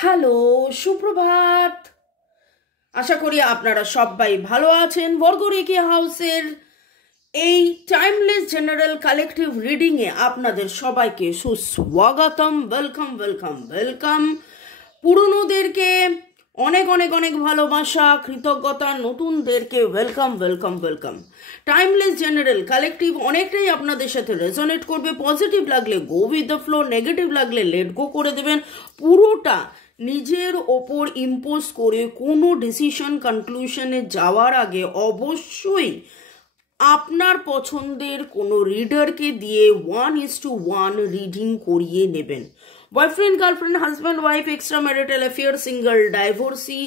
Hello, সুপ্রভাত। আশা করি আপনারা সবাই ভালো আছেন। বর্গরেখা হাউসের এই টাইমলেস জেনারেল কালেকটিভ রিডিংয়ে আপনাদের সবাইকে সুস্বাগতম। Welcome welcome welcome. পুরনোদেরকে অনেক অনেক অনেক ভালোবাসা, কৃতজ্ঞতা। নতুনদেরকে welcome welcome welcome. Timeless general collective অনেকটাই আপনাদের সাথে রেজোনেট করবে। পজিটিভ লাগলে go with the flow, negative লাগলে লেট গো করে দেবেন। পুরোটা নিজের ওপর ইম্পোজ করে কোনো ডিসিশন কনক্লুশনে যাওয়ার আগে অবশ্যই আপনার পছন্দের কোনো রিডারকে দিয়ে 1:1 রিডিং করিয়ে নেবেন। Boyfriend, girlfriend, husband, wife, extra marital affair, single, divorcee,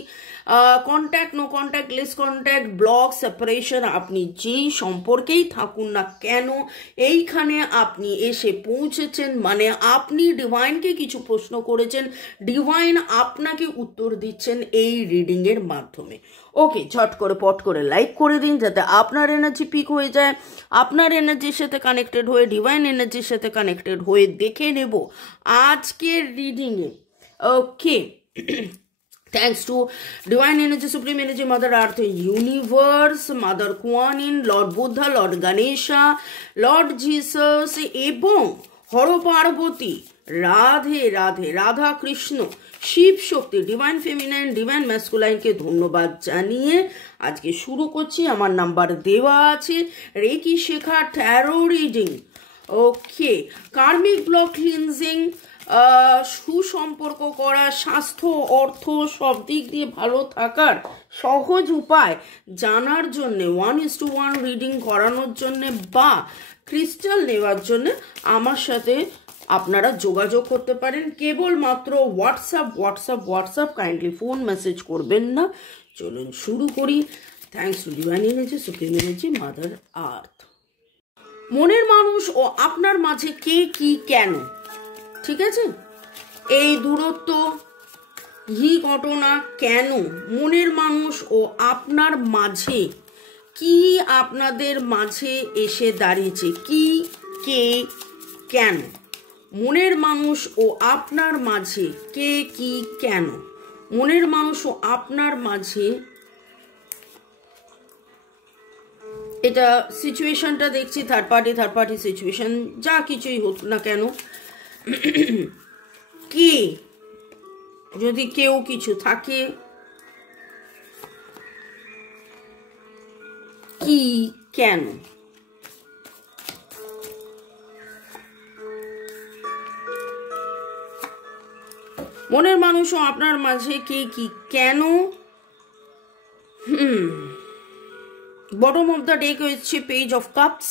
contact, no contact, less contact, block, separation, আপনি যেই সম্পর্কেই থাকুন না কেন, এইখানে আপনি এসে পৌঁছেছেন মানে আপনি ডিভাইনকে কিছু প্রশ্ন করেছেন, ডিভাইন আপনাকে উত্তর দিচ্ছেন এই রিডিংয়ের মাধ্যমে। ওকে, ঝট করে পট করে লাইক করে দিন যাতে আপনার এনার্জি পিক হয়ে যায়। আপনার এনার্জির সাথে কানেক্টেড হয়ে, ডিভাইন এনার্জির সাথে কানেক্টেড হয়ে দেখে নেব আজকের রিডিংয়ে। ওকে, thanks to divine energy, supreme energy, mother earth, universe, mother Kuan Yin, lord Buddha, lord Ganesha, lord Jesus এবং হর পার্বতী, রাধে রাধে, রাধা কৃষ্ণ, শিব শক্তি, ডিভাইন ফেমিনাইন, ডিভাইন ম্যাসকুলাইনকে ধন্যবাদ জানিয়ে আজকে শুরু করছি। আমার নাম্বার দেওয়া আছে। রেকি শেখা, ট্যারো রিডিং। ওকে, কার্মিক ব্লক ক্লিনজিং, সুসম্পর্ক করা, স্বাস্থ্য, অর্থ সব দিক দিয়ে ভালো থাকার সহজ উপায় জানার জন্যে, 1:1 রিডিং করানোর জন্যে বা ক্রিস্টাল নেওয়ার জন্যে আমার সাথে আপনারা যোগাযোগ করতে পারেন। কেবলমাত্র হোয়াটসঅ্যাপ, কাইন্ডলি ফোন মেসেজ করবেন না। চলুন শুরু করি। Thanks to divine energy, supreme energy, mother earth. মনের মানুষ ও আপনার মাঝে কে কি কেন, ঠিক আছে? এই দূরত্ব, এই ঘটনা কেন? মনের মানুষ ও আপনার মাঝে কি আপনাদের মাঝে এসে দাঁড়িয়েছে? কি, কে, কেন? মনের মানুষ ও আপনার মাঝে কে কি কেন? মনের মানুষ ও আপনার মাঝে, এটা সিচুয়েশনটা দেখছি থার্ড পার্টি সিচুয়েশন, যা কিছুই হোক না কেন, কে, যদি কেউ কিছু থাকে, কি, কেন? মনের মানুষও আপনার মাঝে কে কি কেন। বটম অফ দ্য ডেক হচ্ছে পেজ অফ কাপস।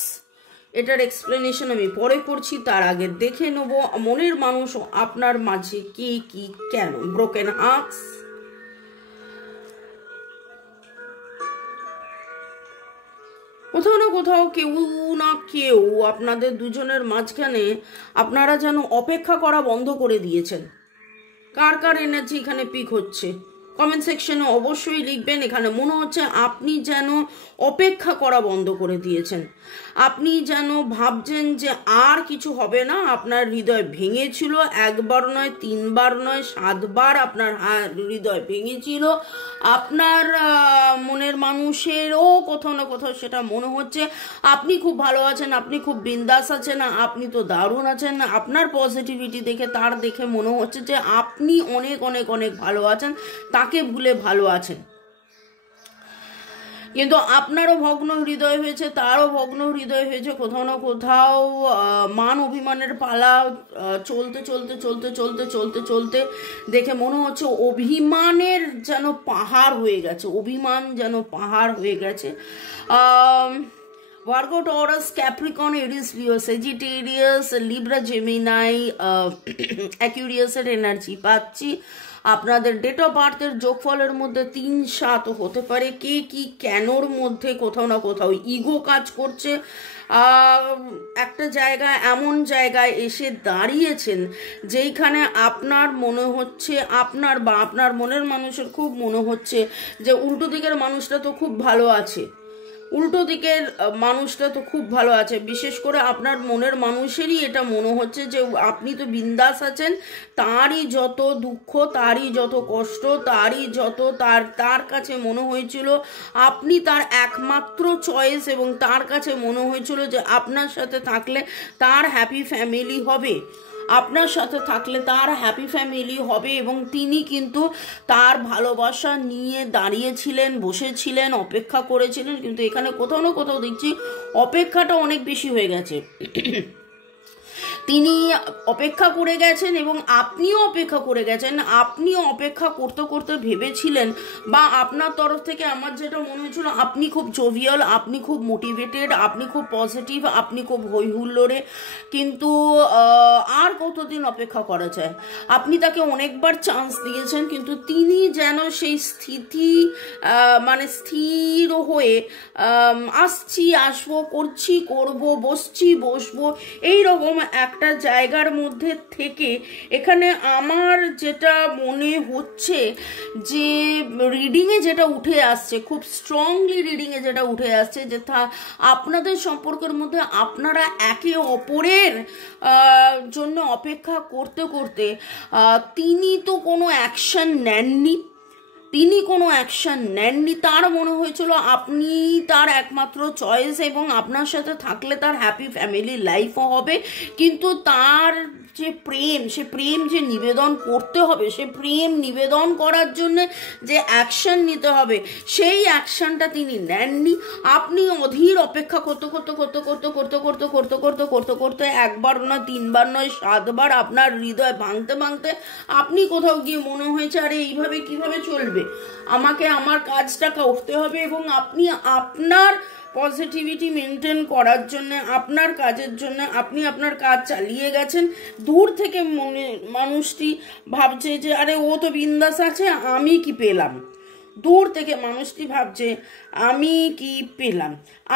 এটার এক্সপ্লেনেশন আমি পরে করছি, তার আগে দেখে নেব মনের মানুষ ও আপনার মাঝে কি কি কেন। ব্রোকেন হার্টস, কোথাও না কোথাও কেউ না কেউ আপনাদের দুজনের মাঝখানে আপনারা যেন অপেক্ষা করা বন্ধ করে দিয়েছেন। কার কার এনার্জি এখানে পিক হচ্ছে কমেন্ট সেকশনে অবশ্যই লিখবেন। এখানে মনে হচ্ছে আপনি যেন অপেক্ষা করা বন্ধ করে দিয়েছেন। আপনি যেন ভাবছেন যে আর কিছু হবে না। আপনার হৃদয় ভেঙেছিল, একবার নয়, 3 বার নয়, 7 বার আপনার হৃদয় ভেঙেছিল। আপনার মনের মানুষেরও কোথাও না কোথাও সেটা মনে হচ্ছে আপনি খুব ভালো আছেন, আপনি খুব বিন্দাস আছেন, আপনি তো দারুণ আছেন। আপনার পজিটিভিটি দেখে, তার দেখে মনে হচ্ছে যে আপনি অনেক অনেক অনেক ভালো আছেন, তাকে ভুলে ভালো আছেন। কিন্তু আপনারও ভগ্ন হৃদয় হয়েছে, তারও ভগ্ন হৃদয় হয়েছে। কোথাও না কোথাও মান অভিমানের পালা চলতে চলতে চলতে চলতে চলতে চলতে দেখে মনে হচ্ছে অভিমানের যেন পাহাড় হয়ে গেছে, অভিমান যেন পাহাড় হয়ে গেছে। Virgo, Taurus, Capricorn, Aries, Leo, Sagittarius, Libra, Gemini, অ্যাকুরিয়াসের energy পাচ্ছি। আপনাদের ডেট অফ বার্থের যোগফলের মধ্যে 3-7 হতে পারে। কে কি কেনর মধ্যে কোথাও না কোথাও ইগো কাজ করছে। একটা জায়গায়, এমন জায়গায় এসে দাঁড়িয়েছেন যেইখানে আপনার মনে হচ্ছে, আপনার বা আপনার মনের মানুষের খুব মনে হচ্ছে যে উল্টো দিকের মানুষটা তো খুব ভালো আছে, উল্টো দিকের মানুষটা তো খুব ভালো আছে, বিশেষ করে আপনার মনের মানুষেরই এটা মনে হচ্ছে যে আপনি তো বিন্দাস আছেন, তারই যত দুঃখ, তারই যত কষ্ট, তারই যত তার কাছে মনে হয়েছিল আপনি তার একমাত্র চয়েস, এবং তার কাছে মনে হয়েছিল যে আপনার সাথে থাকলে তার হ্যাপি ফ্যামিলি হবে, আপনার সাথে থাকলে তার হ্যাপি ফ্যামিলি হবে, এবং তিনি কিন্তু তার ভালোবাসা নিয়ে দাঁড়িয়েছিলেন, বসেছিলেন, অপেক্ষা করেছিলেন। কিন্তু এখানে কোথাও না কোথাও দেখছি অপেক্ষাটা অনেক বেশি হয়ে গেছে। তিনি অপেক্ষা করে গেছেন এবং আপনিও অপেক্ষা করে গেছেন। আপনিও অপেক্ষা করতে করতে ভেবেছিলেন, বা আপনার তরফ থেকে আমার যেটা মনে হয়েছিল, আপনি খুব জোভিয়াল, আপনি খুব মোটিভেটেড, আপনি খুব পজিটিভ, আপনি খুব হৈহুল্লোড়ে। কিন্তু আর কতদিন অপেক্ষা করা যায়? আপনি তাকে অনেকবার চান্স দিয়েছেন, কিন্তু তিনি যেন সেই স্থিতি মানে স্থির হয়ে আসছি, আসবো, করছি, করব, বসছি, বসবো, এইরকম একটা জায়গার মধ্যে থেকে এখানে আমার যেটা মনে হচ্ছে যে রিডিংয়ে যেটা উঠে আসছে, খুব স্ট্রংলি রিডিংয়ে যেটা উঠে আসছে, যে আপনাদের সম্পর্কের মধ্যে আপনারা একে অপরের জন্য অপেক্ষা করতে করতে তিনি তো কোনো অ্যাকশন নেননি, তার মনে হয়েছিল আপনি তার একমাত্র চয়েস, এবং আপনার সাথে থাকলে তার হ্যাপি ফ্যামিলি লাইফও হবে। কিন্তু তার যে প্রেম, সে প্রেম যে নিবেদন করতে হবে, সে প্রেম নিবেদন করার জন্য যে অ্যাকশন নিতে হবে, সেই অ্যাকশনটা তিনি নেননি। আপনি অধীর অপেক্ষা করতে একবার নয়, তিনবার নয়, 7 বার আপনার হৃদয় ভাঙতে ভাঙতে আপনি কোথাও গিয়ে মনে হয়েছে আরে এইভাবে কিভাবে চলবে, আমাকে আমার কাজটা করতে হবে, এবং আপনি আপনার পজিটিভিটি মেনটেন করার জন্য, আপনার কাজের জন্য আপনি আপনার কাজ চালিয়ে গেছেন। দূর থেকে মানুষটি ভাবছে যে আরে ও তো বিন্দাস আছে, আমি কি পেলাম? দূর থেকে মানুষটি ভাবছে আমি কি পেলাম?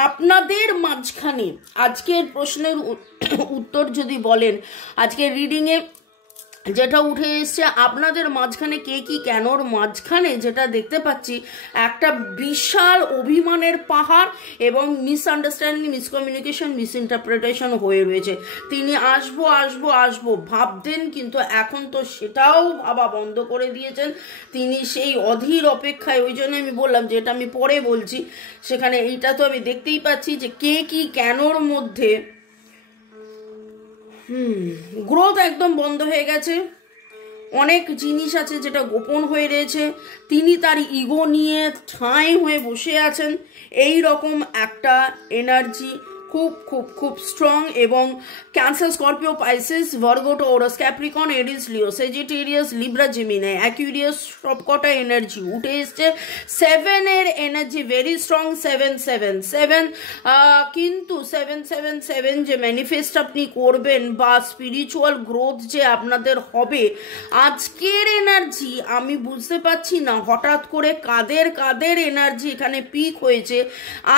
আপনাদের মাঝখানে আজকের প্রশ্নের উত্তর যদি বলেন, আজকের রিডিংয়ে যেটা উঠে এসছে, আপনাদের মাঝখানে কে কি কেনর মাঝখানে যেটা দেখতে পাচ্ছি, একটা বিশাল অভিমানের পাহাড় এবং মিসআন্ডারস্ট্যান্ডিং, মিসকমিউনিকেশন, মিসইন্টারপ্রিটেশন হয়ে রয়েছে। তিনি আসবো ভাবতেন, কিন্তু এখন তো সেটাও ভাবা বন্ধ করে দিয়েছেন। তিনি সেই অধীর অপেক্ষায়, ওই জন্য আমি বললাম যে এটা আমি পরে বলছি, সেখানে এইটা তো আমি দেখতেই পাচ্ছি যে কে কি কেনর মধ্যে গ্রোথ একদম বন্ধ হয়ে গেছে। অনেক জিনিস আছে যেটা গোপন হয়ে রয়েছে। তিনি তার ইগো নিয়ে ঠাঁই হয়ে বসে আছেন। এই রকম একটা এনার্জি খুব খুব খুব স্ট্রং। এবং Cancer, Scorpio, Pisces, Virgo, Taurus, Capricorn, Aries, Leo, Sagittarius, Libra, Gemini, Aquarius সবকটা এনার্জি উঠে এসছে। 7 এর এনার্জি ভেরি স্ট্রং। 7 কিন্তু 7 যে ম্যানিফেস্ট আপনি করবেন বা স্পিরিচুয়াল গ্রোথ যে আপনাদের হবে, আজকের এনার্জি আমি বুঝতে পারছি না হঠাৎ করে কাদের এনার্জি এখানে পিক হয়েছে।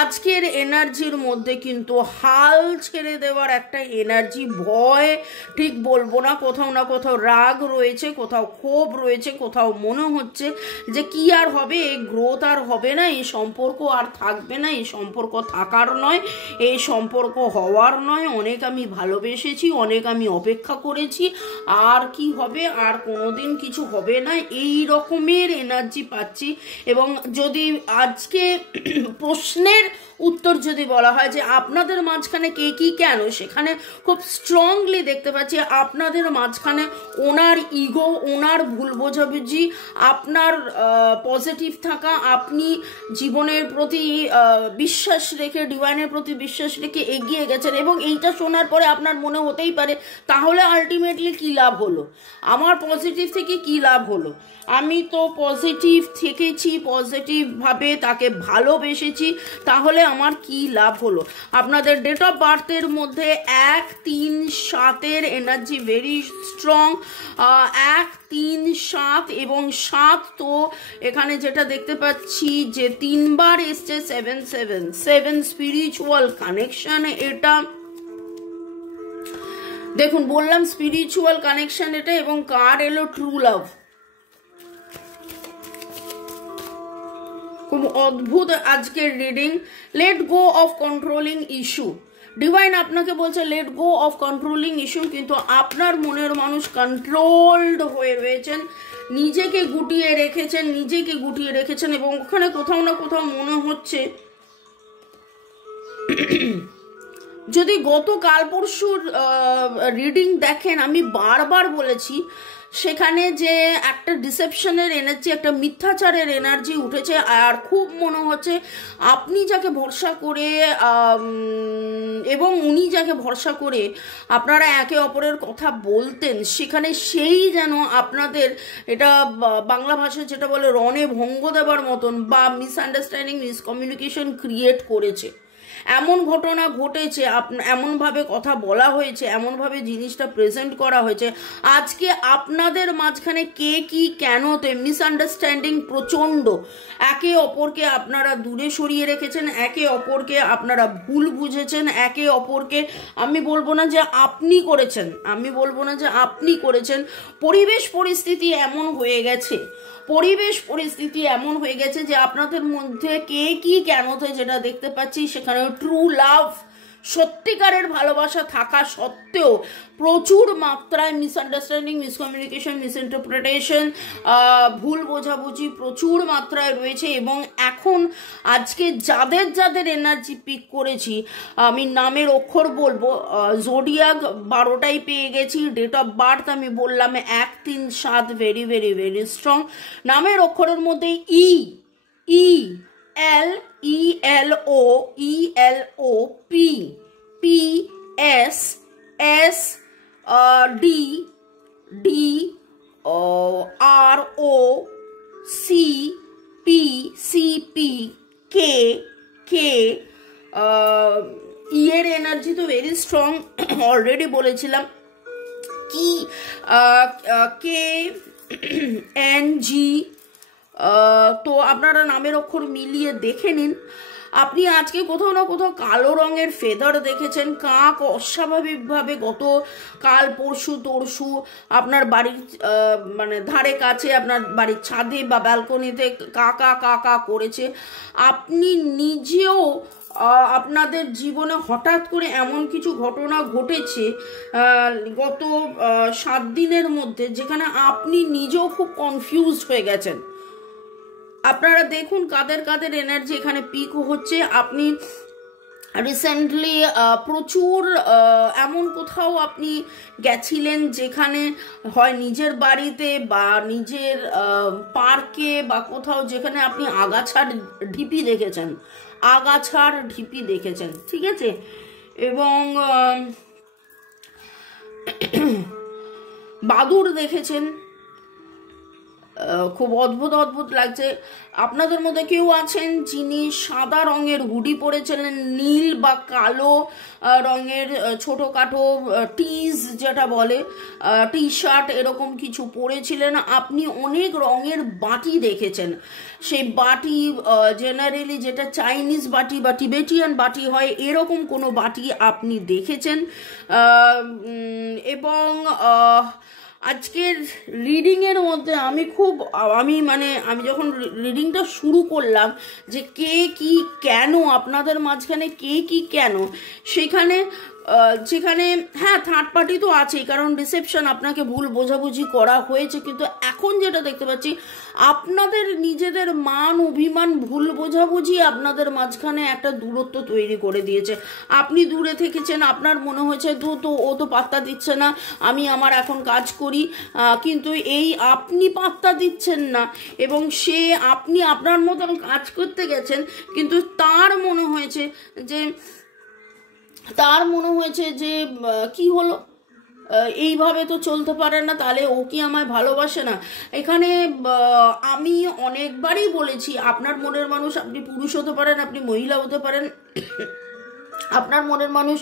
আজকের এনার্জির মধ্যে কিন্তু হাল ছেড়ে দেওয়ার একটা এনার্জি, ভয় ঠিক বলবো না, কোথাও রাগ রয়েছে, কোথাও ক্ষোভ রয়েছে, কোথাও মনে হচ্ছে যে কি আর হবে, এই গ্রোথ আর হবে না, এই সম্পর্ক আর থাকবে না, এই সম্পর্ক থাকার নয়, এই সম্পর্ক হওয়ার নয়। অনেক আমি ভালোবেসেছি, অনেক আমি অপেক্ষা করেছি, আর কি হবে, আর কোনোদিন কিছু হবে না, এই রকমের এনার্জি পাচ্ছি। এবং যদি আজকে প্রশ্নের উত্তর যদি বলা হয় যে আপনাদের মাঝখানে কে কি কেন, সেখানে খুব স্ট্রংলি দেখতে পাচ্ছি আপনাদের মাঝখানে ওনার ইগো, ওনার ভুল বোঝাবুঝি, আপনার পজিটিভ থাকা, আপনি জীবনের প্রতি বিশ্বাস রেখে, ডিভাইনের প্রতি বিশ্বাস রেখে এগিয়ে গেছেন। এবং এইটা শোনার পরে আপনার মনে হতেই পারে তাহলে আলটিমেটলি কি লাভ হলো, আমার পজিটিভ থেকে কি লাভ হলো? আমি তো পজিটিভ থেকেছি, পজিটিভভাবে তাকে ভালোবেসেছি, তাহলে আমার কি লাভ হলো? আপনাদের ডেট অফ বার্থের মধ্যে 1, 3, 7 এনার্জি ভেরি স্ট্রং। 1, 3, 7 এবং 7 তো এখানে যেটা দেখতে পাচ্ছি যে 3 বার এসছে 7 স্পিরিচুয়াল কানেকশন। এটা দেখুন, বললাম স্পিরিচুয়াল কানেকশন এটা। এবং কার এলো ট্রু লাভ, খুব অদ্ভুত আজকের reading. Let go of controlling issue. Divine আপনাকে বলছে let go of controlling issue, কিন্তু আপনার মনের মানুষ কন্ট্রোলড হয়ে রয়েছেন, নিজেকে গুটিয়ে রেখেছেন এবং ওখানে কোথাও না কোথাও মনে হচ্ছে যদি গত কাল পরশুর রিডিং দেখেন, আমি বারবার বলেছি সেখানে যে একটা ডিসেপশনের এনার্জি, একটা মিথ্যাচারের এনার্জি উঠেছে। আর খুব মনে হচ্ছে আপনি যাকে ভরসা করে এবং উনি যাকে ভরসা করে আপনারা একে অপরের কথা বলতেন, সেখানে সেই যেন আপনাদের, এটা বাংলা ভাষায় যেটা বলে রণে ভঙ্গ দেবার মতন বা মিসআন্ডারস্ট্যান্ডিং, মিসকমিউনিকেশন ক্রিয়েট করেছে। এমন ঘটনা ঘটেছে, এমনভাবে কথা বলা হয়েছে, এমনভাবে জিনিসটা প্রেজেন্ট করা হয়েছে, আজকে আপনাদের মাঝখানে কে কি কেনতে মিসআন্ডারস্ট্যান্ডিং প্রচণ্ড। একে অপরকে আপনারা দূরে সরিয়ে রেখেছেন, একে অপরকে আপনারা ভুল বুঝেছেন, একে অপরকে আমি বলবো না যে আপনি করেছেন। পরিবেশ পরিস্থিতি এমন হয়ে গেছে যে আপনাদের মধ্যে কে কি কেনতে যেটা দেখতে পাচ্ছি, সেখানে ট্রু লাভ, সত্যিকারের ভালোবাসা থাকা সত্ত্বেও প্রচুর মাত্রায় মিসআন্ডারস্ট্যান্ডিং, মিসকমিউনিকেশন, মিসইন্টারপ্রিটেশন, ভুল বোঝাবুঝি প্রচুর মাত্রায় রয়েছে। এবং এখন আজকে যাদের এনার্জি পিক করেছি, আমি নামের অক্ষর বলবো, জোডিয়াক 12টাই পেয়ে গেছি, ডেট অফ বার্থ আমি বললাম 1, 3, 7, ভেরি ভেরি ভেরি স্ট্রং। নামের অক্ষরের মধ্যে ELOP, PS, S, D, RO, CP, K, এর এনার্জি তো ভেরি স্ট্রং, অলরেডি বলেছিলাম। কি KNG, তো আপনারা নামের অক্ষর মিলিয়ে দেখে নিন। আপনি আজকে কোথাও না কোথাও কালো রঙের ফেদার দেখেছেন। কাক অস্বাভাবিকভাবে গত কাল পরশু আপনার বাড়ির মানে ধারে কাছে, আপনার বাড়ির ছাদে বা ব্যালকনিতে কাকা করেছে। আপনি নিজেও আপনাদের জীবনে হঠাৎ করে এমন কিছু ঘটনা ঘটেছে গত 7 দিনের মধ্যে, যেখানে আপনি নিজেও খুব কনফিউজড হয়ে গেছেন। আপনারা দেখুন কাদের এনার্জি এখানে পিক হচ্ছে। আপনি রিসেন্টলি প্রচুর এমন কোথাও আপনি গেছিলেন যেখানে হয় নিজের বাড়িতে বা নিজের পার্কে বা কোথাও, যেখানে আপনি আগাছার ঢিপি দেখেছেন, ঠিক আছে? এবং বাদুড় দেখেছেন। খুব অদ্ভুত লাগছে। আপনাদের মধ্যে কেউ আছেন যিনি সাদা রঙের হুডি পরেছিলেন, নীল বা কালো রঙের ছোটোখাটো টিজ যেটা বলে টি শার্ট এরকম কিছু পরেছিলেন। আপনি অনেক রঙের বাটি দেখেছেন। সেই বাটি জেনারেলি যেটা চাইনিজ বাটি বা টিবেটিয়ান বাটি হয়, এরকম কোনো বাটি আপনি দেখেছেন। এবং আজকের রিডিংয়ের মধ্যে আমি যখন রিডিংটা শুরু করলাম যে কে কি কেন, আপনাদের মাঝখানে কে কি কেন, যেখানে হ্যাঁ থার্ড পার্টি তো আছেই, কারণ রিসেপশন আপনাকে ভুল বোঝাবুঝি করা হয়েছে। কিন্তু এখন যেটা দেখতে পাচ্ছি, আপনাদের নিজেদের মান অভিমান, ভুল বোঝাবুঝি আপনাদের মাঝখানে একটা দূরত্ব তৈরি করে দিয়েছে। আপনি দূরে থেকেছেন, আপনার মনে হয়েছে ও তো পাত্তা দিচ্ছে না, আমি আমার এখন কাজ করি, কিন্তু এই আপনি পাত্তা দিচ্ছেন না এবং আপনি আপনার মতন কাজ করতে গেছেন, কিন্তু তার মনে হয়েছে যে কি হলো, এইভাবে তো চলতে পারে না, তাহলে ও কি আমায় ভালোবাসে না। এখানে আমি অনেকবারই বলেছি, আপনার মনের মানুষ, আপনি পুরুষ হতে পারেন, আপনি মহিলা হতে পারেন, আপনার মনের মানুষ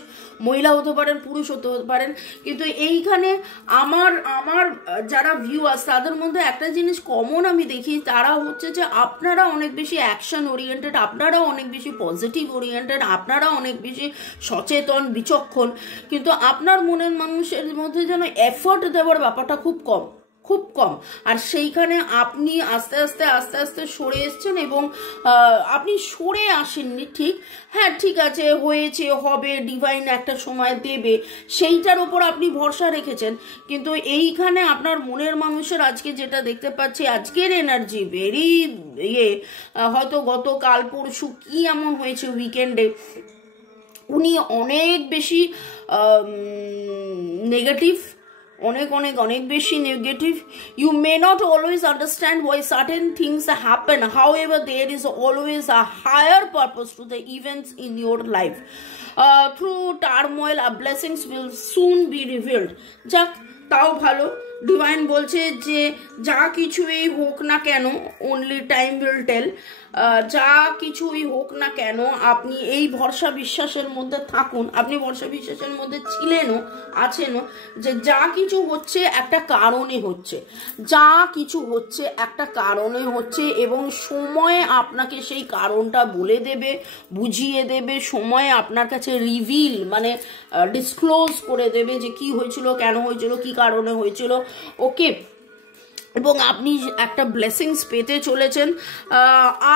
মহিলা হতে পারেন, পুরুষ হতে পারেন, কিন্তু এইখানে আমার যারা ভিউয়ার্স তাদের মধ্যে একটা জিনিস কমন আমি দেখি, তারা হচ্ছে যে আপনারা অনেক বেশি অ্যাকশন ওরিয়েন্টেড, আপনারা অনেক বেশি পজিটিভ ওরিয়েন্টেড, আপনারা অনেক বেশি সচেতন, বিচক্ষণ, কিন্তু আপনার মনের মানুষের মধ্যে যেন এফোর্ট দেওয়ার ব্যাপারটা খুব খুব কম। আর সেইখানে আপনি আস্তে আস্তে আস্তে আস্তে সরে এসছেন, এবং আপনি সরে আসেননি ঠিক, হ্যাঁ ঠিক আছে হয়েছে হবে, ডিভাইন একটা সময় দেবে, সেইটার ওপর আপনি ভরসা রেখেছেন। কিন্তু এইখানে আপনার মনের মানুষের আজকে যেটা দেখতে পাচ্ছি, আজকের এনার্জি ভেরি হয়তো গতকাল পরশু কি এমন হয়েছে উইকেন্ডে, উনি অনেক বেশি নেগেটিভ, অনেক অনেক অনেক বেশি negative. You may not always understand why certain things happen, however there is always a higher purpose to the events in your life. Through turmoil a blessings will soon be revealed. যাক, তাও ভালো, divine বলছে যে যা কিছুই হোক না কেন, অনলি টাইম উইল টেল, যা কিছুই হোক না কেন আপনি এই ভরসা বিশ্বাসের মধ্যে থাকুন। আপনি ভরসা বিশ্বাসের মধ্যে ছিলেনও, আছেনও, যে যা কিছু হচ্ছে একটা কারণে হচ্ছে, যা কিছু হচ্ছে একটা কারণে হচ্ছে, এবং সময়ে আপনাকে সেই কারণটা বলে দেবে, বুঝিয়ে দেবে, সময়ে আপনার কাছে রিভিল মানে ডিসক্লোজ করে দেবে যে কি হয়েছিল, কেন হয়েছিল, কি কারণে হয়েছিল। ওকে, এবং আপনি একটা ব্লেসিংস পেতে চলেছেন।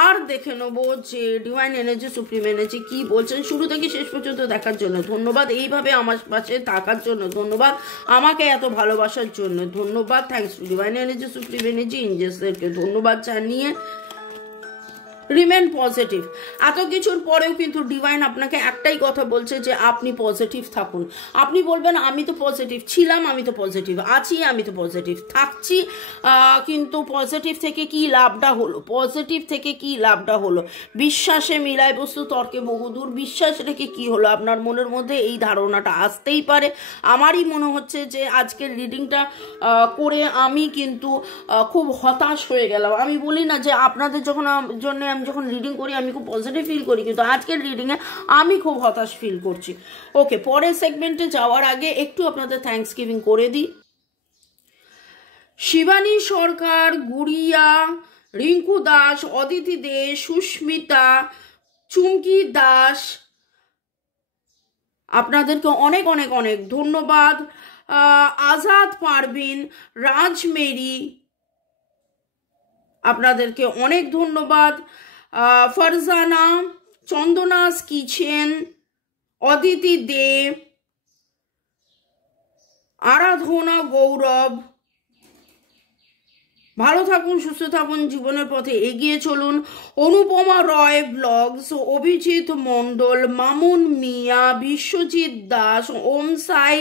আর দেখে নেবো যে ডিভাইন এনার্জি, সুপ্রিম এনার্জি কি বলছেন। শুরু থেকে শেষ পর্যন্ত দেখার জন্য ধন্যবাদ, এইভাবে আমার পাশে থাকার জন্য ধন্যবাদ, আমাকে এত ভালোবাসার জন্য ধন্যবাদ। Thanks to divine energy, supreme energy, এঞ্জেলসদেরকে ধন্যবাদ জানিয়ে রিমেন পজিটিভ। এত কিছুর পরেও কিন্তু ডিভাইন আপনাকে একটাই কথা বলছে যে আপনি পজিটিভ থাকুন। আপনি বলবেন আমি তো পজিটিভ ছিলাম, আমি তো পজিটিভ আছি, আমি তো পজিটিভ থাকছি, কিন্তু পজিটিভ থেকে কি লাভটা হলো, পজিটিভ থেকে কি লাভটা হলো, বিশ্বাসে মিলায় বস্তু তর্কে বহুদূর, বিশ্বাস রেখে কি হলো, আপনার মনের মধ্যে এই ধারণাটা আসতেই পারে। আমারই মনে হচ্ছে যে আজকের রিডিংটা করে আমি কিন্তু খুব হতাশ হয়ে গেলাম। আমি বলি না যে আপনাদের জন্য আমি যখন রিডিং করি আমি খুব পজিটিভ ফিল করি, কিন্তু আজকের রিডিংয়ে আমি খুব হতাশ ফিল করছি। ওকে, পরের সেগমেন্টে যাওয়ার আগে একটু আপনাদের থ্যাঙ্কস গিভিং করে দিই। শিবানী সরকার, গুড়িয়া, রিঙ্কু দাস, অদিতি দে, সুস্মিতা, চুমকি দাস, আপনাদেরকে অনেক অনেক অনেক ধন্যবাদ। আজাদ পারভিন, রাজমেরি, আপনাদেরকে অনেক ধন্যবাদ। ফারজানা, চন্দনাস কিচেন, অদিতি দে, আরাধনা গৌরব, ভালো থাকুন, সুস্থ থাকুন, জীবনের পথে এগিয়ে চলুন। অনুপমা রয় ব্লগস, অভিজিৎ মণ্ডল, মামুন মিয়া, বিশ্বজিৎ দাস, ওম সাই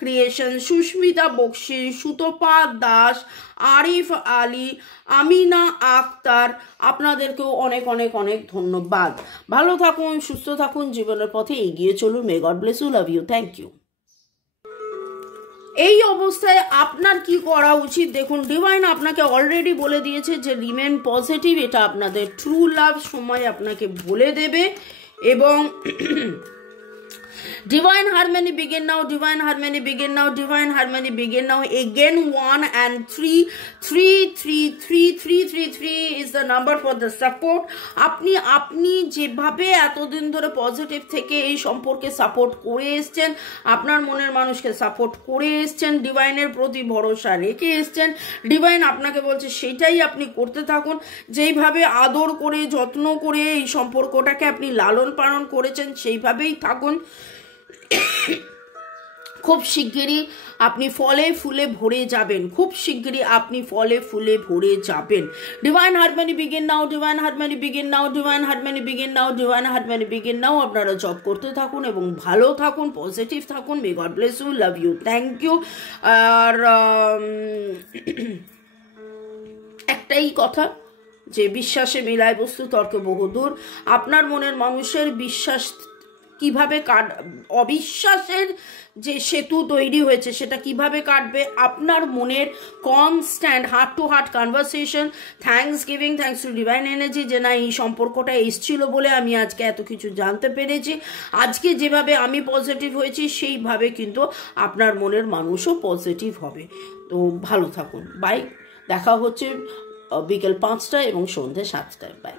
ক্রিয়েশন, সুস্মিতা বক্সি, সুতপা দাস, আরিফ আলী, আমিনা আক্তার, আপনাদেরকেও অনেক অনেক অনেক ধন্যবাদ। ভালো থাকুন, সুস্থ থাকুন, জীবনের পথে এগিয়ে চলুন। May God bless you, love you, thank you. এই অবস্থায় আপনার কি করা উচিত দেখুন, ডিভাইন আপনাকে অলরেডি বলে দিয়েছে যে রিমেন পজিটিভ, এটা আপনাদের ট্রু লাভ সময় আপনাকে বলে দেবে। এবং divine harmony begin now, divine harmony begin now, divine harmony begin now. Again 1 and 3 3 3 3 3 3 3 is the number for the support. আপনি যেভাবে এতদিন ধরে পজিটিভ থেকে এই সম্পর্কে সাপোর্ট করে এসছেন, আপনার মনের মানুষকে সাপোর্ট করে এসছেন, ডিভাইনের প্রতি ভরসা রেখে এসছেন, ডিভাইন আপনাকে বলছে সেটাই আপনি করতে থাকুন। যেইভাবে আদর করে যত্ন করে এই সম্পর্কটাকে আপনি লালন পালন করেছেন সেইভাবেই থাকুন। খুব শিগগিরই আপনি ফলে ফুলে ভরে যাবেন, খুব শিগগিরই আপনি ফলে ফুলে ভরে যাবেন। Divine harmony begin now, divine harmony begin now, divine harmony begin now, divine harmony begin now. আপনারা জব করতে থাকুন এবং ভালো থাকুন, পজিটিভ থাকুন। May God bless you, love you, thank you. আর একটাই কথা, যে বিশ্বাসে মিলায় বস্তু তর্কে বহুদূর। আপনার মনের মানুষের বিশ্বাস কিভাবে অবিশ্বাসের যে সেতু তৈরি হয়েছে সেটা কিভাবে কাটবে, আপনার মনের constant heart to heart conversation. Thanks giving, thanks to divine energy যে না এই সম্পর্কটা এসছিল বলে আমি আজকে এত কিছু জানতে পেরেছি। আজকে যেভাবে আমি পজিটিভ হয়েছি সেইভাবে কিন্তু আপনার মনের মানুষও পজিটিভ হবে। তো ভালো থাকুন, বাই। দেখা হচ্ছে বিকেল 5টায় এবং সন্ধ্যে 7টায়। বাই।